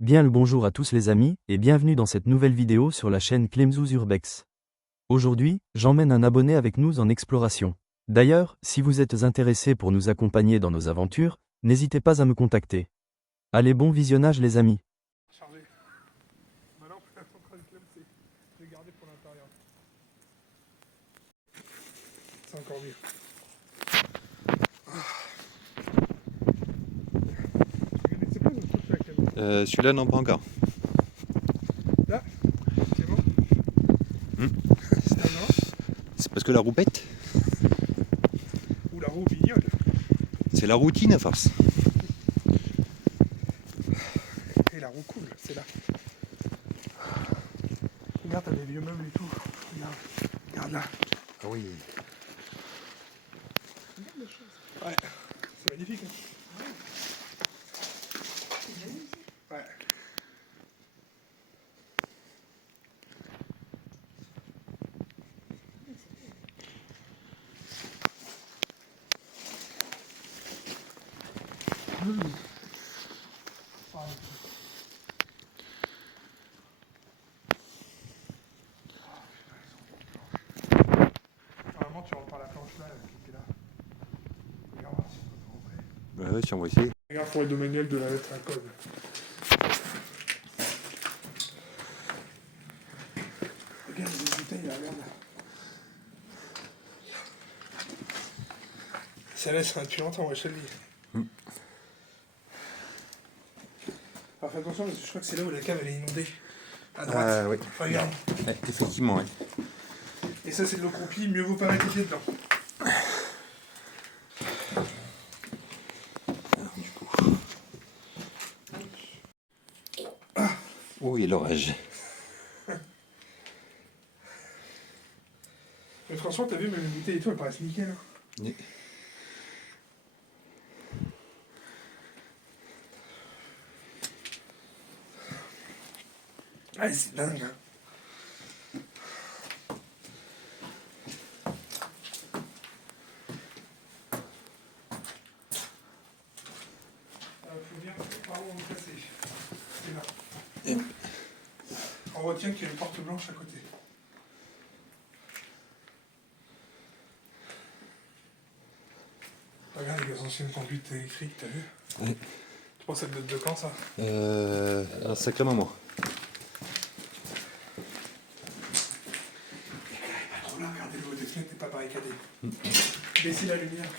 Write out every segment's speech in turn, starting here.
Bien le bonjour à tous les amis, et bienvenue dans cette nouvelle vidéo sur la chaîne Clemzouz Urbex. Aujourd'hui, j'emmène un abonné avec nous en exploration. D'ailleurs, si vous êtes intéressé pour nous accompagner dans nos aventures, n'hésitez pas à me contacter. Allez, bon visionnage les amis. Chargé. Maintenant, on est en train de clemser. Je vais garder pour l'intérieur. C'est encore mieux. Tu connaissais pas notre truc là, Clem? Celui-là, non, pas encore. Là, c'est bon. Hmm. C'est un an. C'est parce que la roue pète. Ou la roue vignole. C'est la routine à force. Et la roue coule, c'est là. Regarde, t'as des vieux meubles et tout. Regarde, regarde là. Ah oui. Regarde les choses. Ouais, c'est magnifique. Hein. Ouais. Normalement, tu rentres par la planche là, qui était là. Regarde si on peut rentrer. Ouais, si on va essayer. Regarde pour aider Manuel de la mettre à code. Regarde les bouteilles là, regarde. Celle-là, c'est depuis longtemps, moi je te le dis. Alors fais attention parce que je crois que c'est là où la cave elle est inondée. À droite. Ah oui. Regarde. Ouais, effectivement, ouais. Et ça c'est de l'eau croupie, mieux vaut pas mettre les pieds dedans. Alors, du coup. Oh, il y a l'orage. Mais franchement, t'as vu, même les bouteilles et tout, elles paraissent nickel. Hein. Oui. Ah, c'est dingue. Hein. Faut bien par où on est passé. C'est là. Et... On retient qu'il y a une porte blanche à côté. Regarde les anciennes conduites électriques, t'as vu? Ouais. Tu penses que ça date de quand ça? Un sacré moment. Oh là, regardez le haut des fenêtres n'est pas barricadé. Baissez la lumière.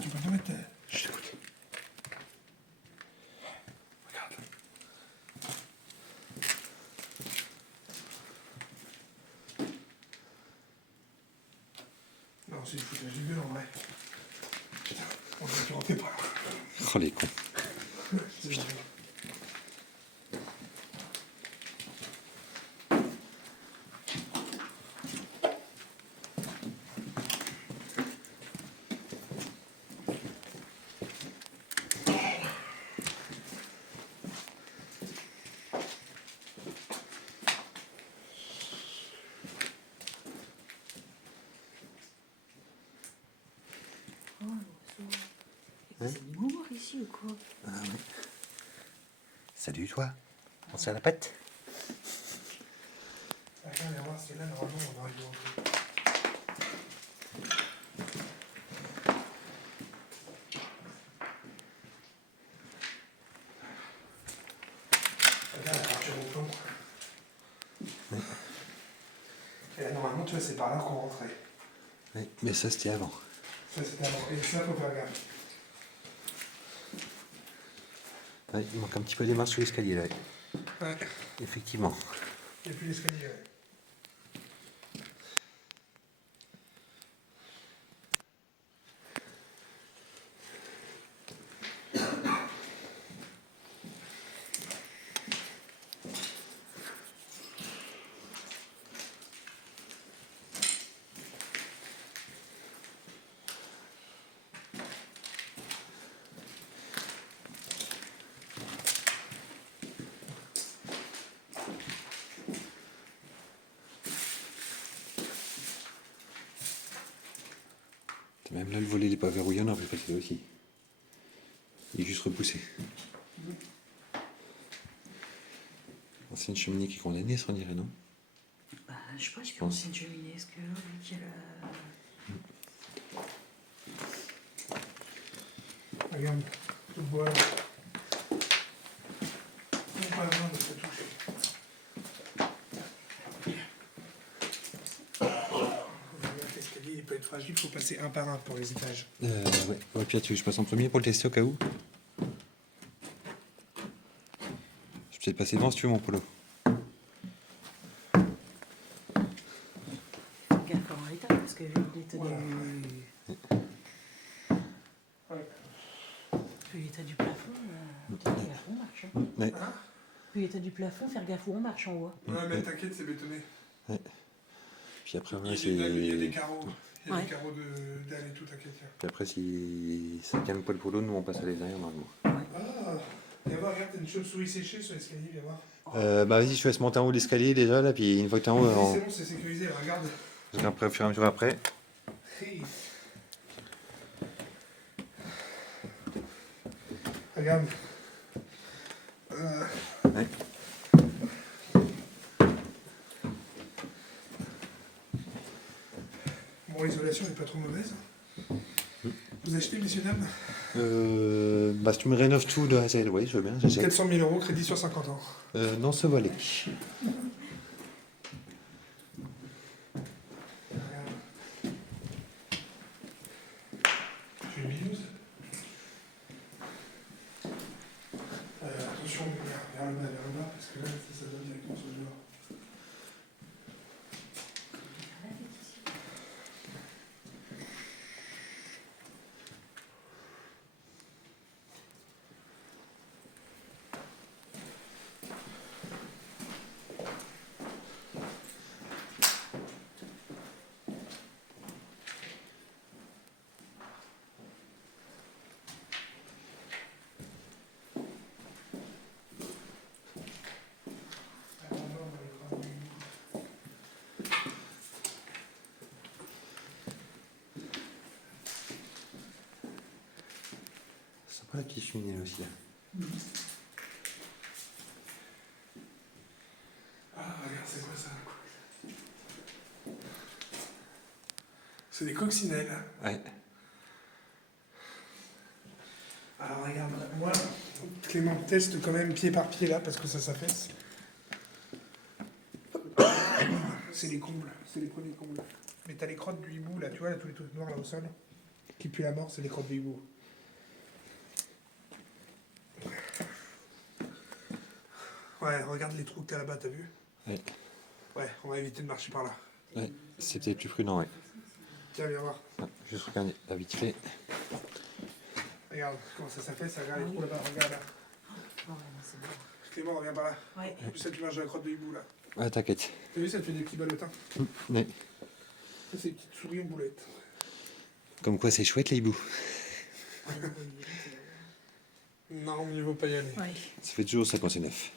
Tu peux pas mettre. Je t'écoute. Regarde. Non, c'est du foutage de gueule en vrai. Putain, on a dû rentrer par là. Oh, les cons. C'est génial. Hein? C'est du bourre ici ou quoi? Ah ouais. Salut, toi. On se la pète. Regarde, viens voir, c'est là, normalement, on aurait dû rentrer. Regarde, la partir au plomb. Ouais. Et là, normalement, tu vois, c'est par là qu'on rentrait. Ouais, mais ça, c'était avant. Ça, c'était avant. Et ça, faut faire gaffe. Ouais, il manque un petit peu des marches sur l'escalier, là. Ouais. Effectivement. Il n'y a plus d'escalier, ouais. Même là, le volet n'est pas verrouillé, on aurait fait passer là aussi. Il est juste juste repoussé. C'est une cheminée qui est condamnée, ça on dirait, non? Bah, je sais pas, je pense. pense c'est une cheminée, est-ce que lui qui a la... Regarde, tout le bois. On pas besoin de se toucher. L'escalier il peut être fragile, il faut passer un par un pour les étages. Ouais, Pierre, tu veux que je passe en premier pour le tester au cas où? Je vais peut-être passer devant si tu veux, mon polo. Regarde comment il est, parce que vu l'état Voilà. Ouais. vu l'état du plafond, faire gaffe, on marche. Hein. Ouais. Vu l'état du plafond, faire gaffe où on marche en haut. Ouais, mais t'inquiète, c'est bétonné. Puis après, Il y ouais, a des dalles, il y a des c'est... carreaux. Il y a Ouais. des carreaux de dalles et tout, t'inquiète. Puis après, si ça calme pas le polo, nous on passe à l'extérieur normalement. Ah, viens voir, regarde, t'as une chauve-souris séchée sur l'escalier, viens voir. Bah vas-y, je te laisse monter en haut de l'escalier déjà, là, puis une fois que t'es en haut, Oui, on... c'est bon, c'est sécurisé, regarde. après, au fur et à mesure après. Hey. Regarde. Ouais. Bon, l'isolation n'est pas trop mauvaise. Vous achetez, messieurs, dames? Bah si tu me rénoves tout de A à Z, oui, je veux bien, j'achète. 400 000 €, crédit sur 50 ans. Non, ce volet. Regarde. Tu es bilouse. Attention, vers le bas, parce que là, ça donne directement sur le dehors. C'est pas la petite cheminée aussi, là. Ah, regarde, c'est quoi ça? C'est des coccinelles. Ouais. Alors regarde, moi, Clément teste quand même pied par pied là, parce que ça s'affaisse. C'est les combles, c'est les premiers combles. Mais t'as les crottes du hibou là, tu vois, là, tous les trucs noirs là au sol, qui puent la mort, c'est les crottes du hibou. Ouais, regarde les trous que t'as là-bas, t'as vu? Ouais. Ouais, on va éviter de marcher par là. Ouais, c'est peut-être plus prudent, ouais. Tiens, viens voir. Juste regarder, là, vite fait. Regarde comment ça s'affaisse, regarde les trous là-bas, regarde là. Oh, ouais, non, c'est bon. Clément, reviens par là. Ouais. En plus, ça tu marches de la crotte de hibou là. Ouais, t'inquiète. T'as vu, ça te fait des petits ballotins. Ouais. Ça, c'est des petites souris en boulettes. Comme quoi, c'est chouette, les hiboux. Non, mieux vaut pas y aller. Ouais. Ça fait toujours ça quand c'est neuf.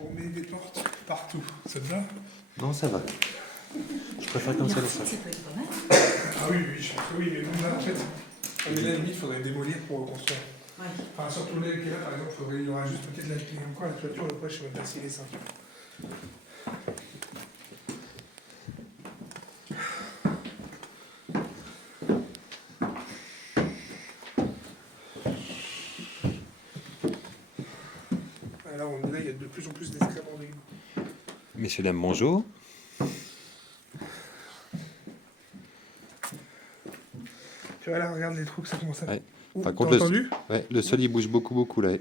On met des portes partout. Ça te va? Non, ça va. Je préfère comme ça, là, Ça ça. peut être pas mal. Ah oui, oui, je pense que oui, mais bon, là, en fait, mais là, limite, il faudrait démolir pour reconstruire. Ouais. Enfin, surtout là, qui est là, par exemple, il y aura juste peut-être encore la toiture, après, je sais même pas s'il est simple. Là, on est là, il y a de plus en plus d'excréments de hibou. Messieurs, dames, bonjour. Tu vois là, regarde les trous que ça commence à... Ouais. Ouh, Par t'as contre, entendu? Ouais, le sol, il bouge beaucoup, là. Vous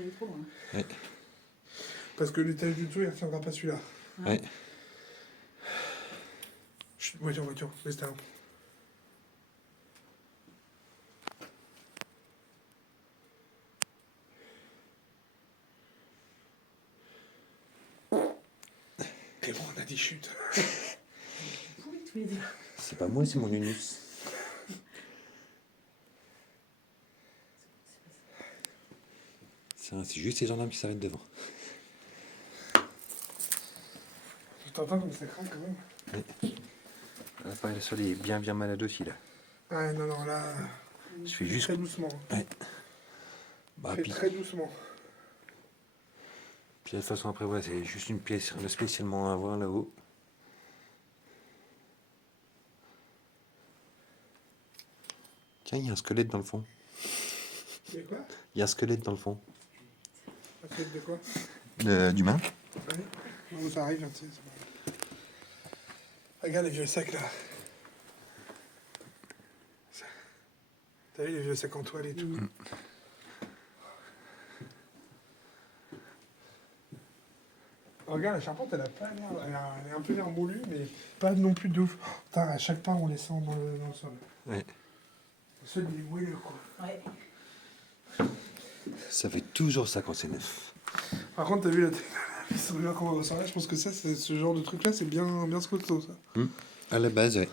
allez trop loin. Ouais. Parce que l'étage du dessous, il ne retiendra pas celui-là. Ouais. Chut, voiture, laisse ta lampe. Clément, on a dit chute. Vous pouvez tous les deux. C'est pas moi, c'est mon unus. C'est juste ces gendarmes qui s'arrêtent devant. Tu t'entends comme ça craint quand même? Ouais. L'appareil sol est bien malade aussi là. Ah non, non, là, Je fais juste. très doucement. Ouais. Bah, Fais puis, très doucement. puis de toute façon après ouais, c'est juste une pièce spécialement à voir là-haut. Tiens, il y a un squelette dans le fond. Et quoi? Il y a un squelette dans le fond. Un truc de quoi? D'humain. Ouais. Non, ça arrive, hein, tu sais, c'est pas grave. Regarde les vieux sacs là. T'as vu les vieux sacs en toile et tout? Regarde, la charpente, elle a pas l'air. Elle est un peu l'air moulue, mais pas non plus de ouf. Oh, putain, à chaque pas, on les sent dans le sol. Ouais. Le sol, il est moelleux, quoi. Ouais. Ça fait toujours ça quand c'est neuf. Par contre, t'as vu la technologie qu'on va ressortir? Je pense que ça, c'est ce genre de truc-là, c'est bien costaud, ça. À la base, ouais.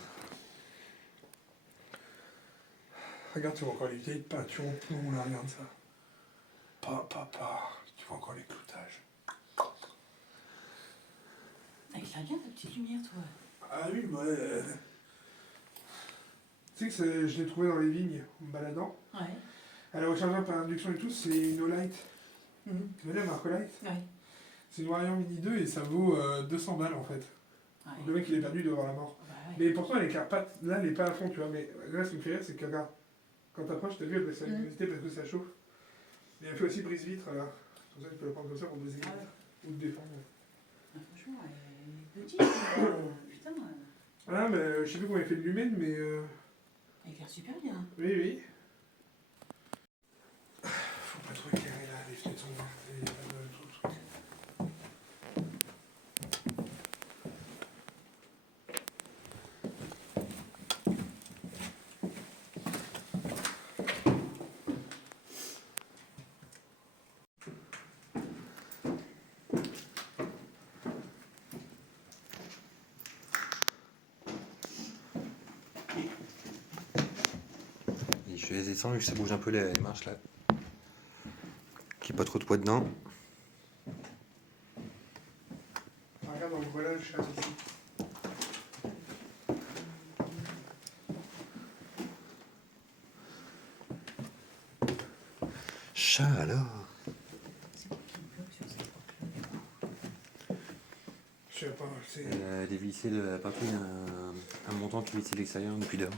Regarde, tu vois encore les vieilles peintures au plomb, là, regarde ça. Tu vois encore les cloutages. Ah, il a bien ta petite lumière, toi. Ah oui, ouais. Tu sais que je l'ai trouvé dans les vignes, en me baladant. Ouais. Elle a rechargeable par induction et tout, c'est une Olight. Mhm. Tu connais la marque Olight? Ouais. C'est une Warrior Mini 2 et ça vaut 200 balles en fait. Ouais. Donc le mec il est perdu, il doit avoir la mort. Bah ouais. Mais pourtant elle est pas, là elle est pas à fond, tu vois. Mais là ce qui me fait rire, c'est que regarde, quand t'approches, t'as vu, elle baisse la luminosité parce que ça chauffe. Et elle fait aussi brise-vitre là. C'est pour ça que tu peux le prendre comme ça pour briser les Ah vitres. ouais. Ou te défendre. Ah, franchement, elle est petite. Putain, Ah mais je sais plus comment il fait le lumen, mais elle éclaire super bien. oui, oui. Faut pas trop éclairer là, les fenêtres sont ouvertes. Il y a pas de trop de trucs. Et je les descends, ça bouge un peu les marches là. Qu'il n'y ait pas trop de poids dedans. Ah, regarde, donc voilà le chat ici. Chat alors. Je sais pas, c'est. Dévisser la partie un montant qui vissait l'extérieur depuis dehors.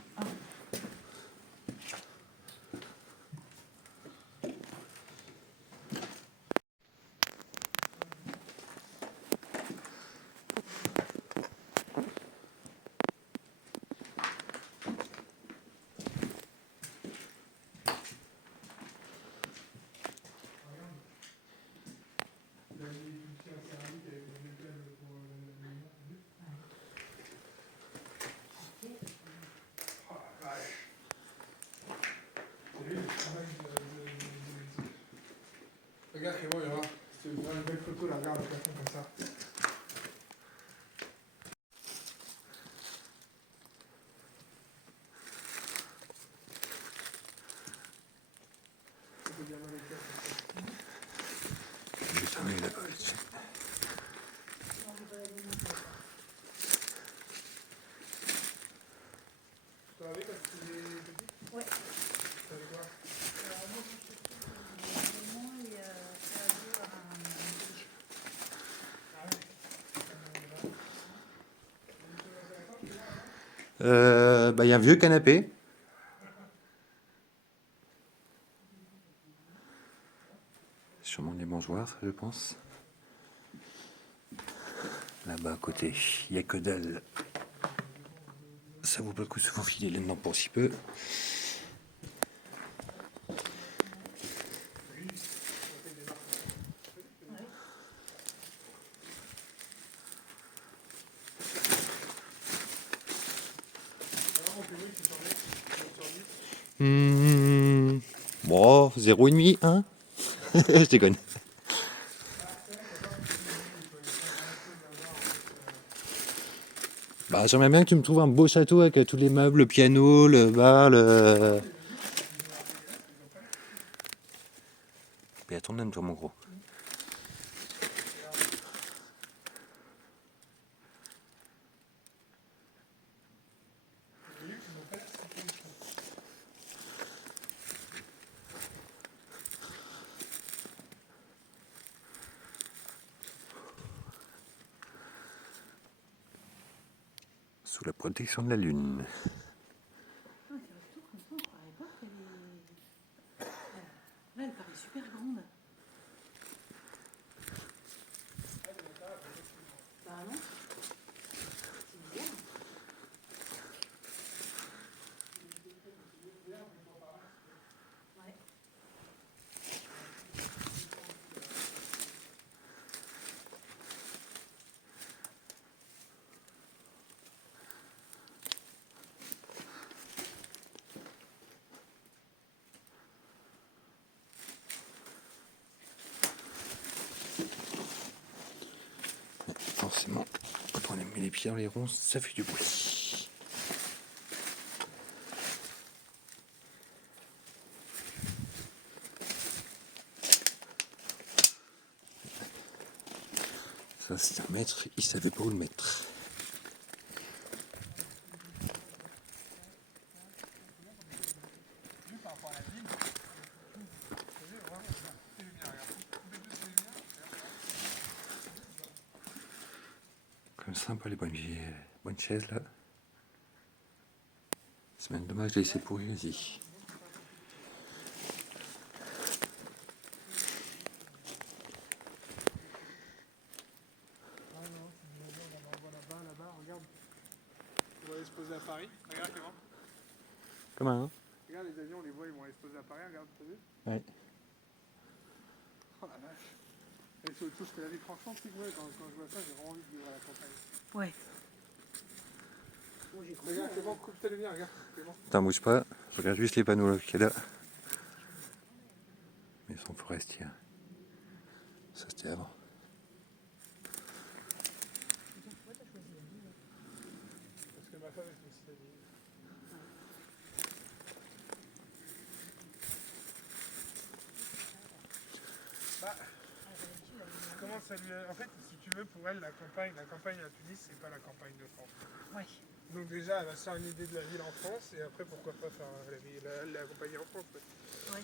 Regarde, Clément, il va voir. C'est une belle photo, là, regarde le plafond comme ça. Ça fait bien mal au cœur, ça. Juste un œil là-bas. Tu t'en avais quand tu étais petit? Ouais. T'avais quoi? Bah, y a un vieux canapé. Sûrement des mangeoires, je pense. Là-bas à côté, il n'y a que dalle. Ça vaut pas le coup de se faufiler là-dedans pour si peu. Bon, 0,5, hein. Je déconne. Bah, j'aimerais bien que tu me trouves un beau château avec tous les meubles, le piano, le bar, le... Mais attends même toi mon gros. sous la protection de la lune. Ah, c'est resté tout comme ça, on croirait pas qu'elle est... Là, elle paraît super grande. Bah non. C'est bizarre. Ouais. Forcément, quand on met les pieds dans les ronces, ça fait du bruit. Ça, c'est un maître, il savait pas où le mettre. Comme sympa les bonnes chaises là. C'est même dommage de laisser pourrir ici. Ah non, c'est une maison, on en voit là-bas, regarde. On va aller se poser à Paris. Regarde Clément. Comment hein? Regarde les avions, on les voit, ils vont aller se poser à Paris, regarde, t'as vu? Ouais. Oh la vache. Et c'est autre chose que la vie, franchement, c'est que moi, quand je vois ça, j'ai vraiment envie de vivre à la campagne. Ouais. Bon, j'ai cru. Regarde Clément, coupe ta lumière, regarde Clément. T'en bouge pas, je regarde juste les panneaux là qu'il y a là. Mais ils sont forestiers. Ça c'était avant. Parce que ma femme est une citadine. Bah, comment ça lui a... En fait, si tu veux, pour elle, la campagne à Tunis, c'est pas la campagne de France. Ouais. Donc déjà, elle va se faire une idée de la ville en France, et après, pourquoi pas faire la campagne en France. Ouais.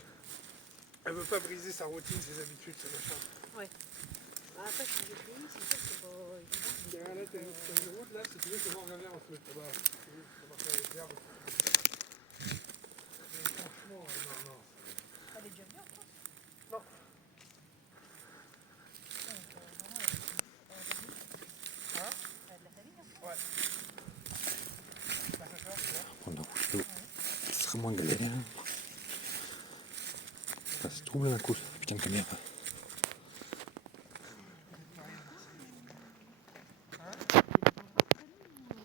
Elle veut pas briser sa routine, ses habitudes, ses machins. Ouais. Bah, après, si j'ai pris, c'est sûr que c'est pas évident. Là, t'as une route, là, si tu veux, c'est bon, regarde, on se met là-bas. Ça marche avec l'herbe. Mais franchement, non. Elle est déjà bien, quoi. Non. Hein? Elle a de la famille, hein. Ouais. Bah, ça fait, c'est bon. Prendre un couteau, ce serait moins galère. Ah, c'est trouble d'un coup, ça. Putain de caméra.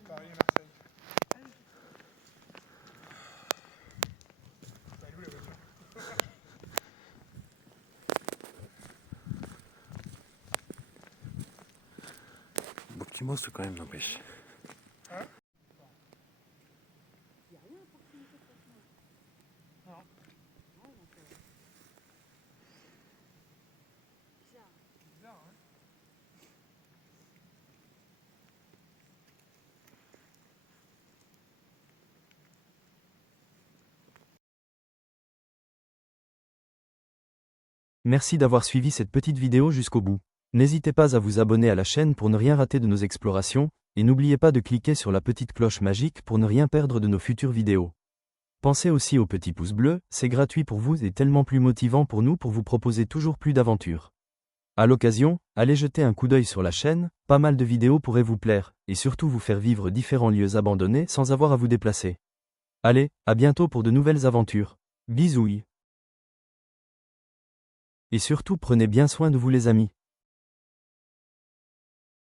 Paris et Marseille. Bah, elle est où la voiture? Beau petit monstre quand même, n'empêche. Hein? Il n'y a rien à proximité de toute façon. Non. Ouais, donc, bizarre. Bizarre, hein? Merci d'avoir suivi cette petite vidéo jusqu'au bout. N'hésitez pas à vous abonner à la chaîne pour ne rien rater de nos explorations, et n'oubliez pas de cliquer sur la petite cloche magique pour ne rien perdre de nos futures vidéos. Pensez aussi au petit pouce bleu, c'est gratuit pour vous et tellement plus motivant pour nous pour vous proposer toujours plus d'aventures. À l'occasion, allez jeter un coup d'œil sur la chaîne, pas mal de vidéos pourraient vous plaire, et surtout vous faire vivre différents lieux abandonnés sans avoir à vous déplacer. Allez, à bientôt pour de nouvelles aventures. Bisouilles. Et surtout prenez bien soin de vous les amis.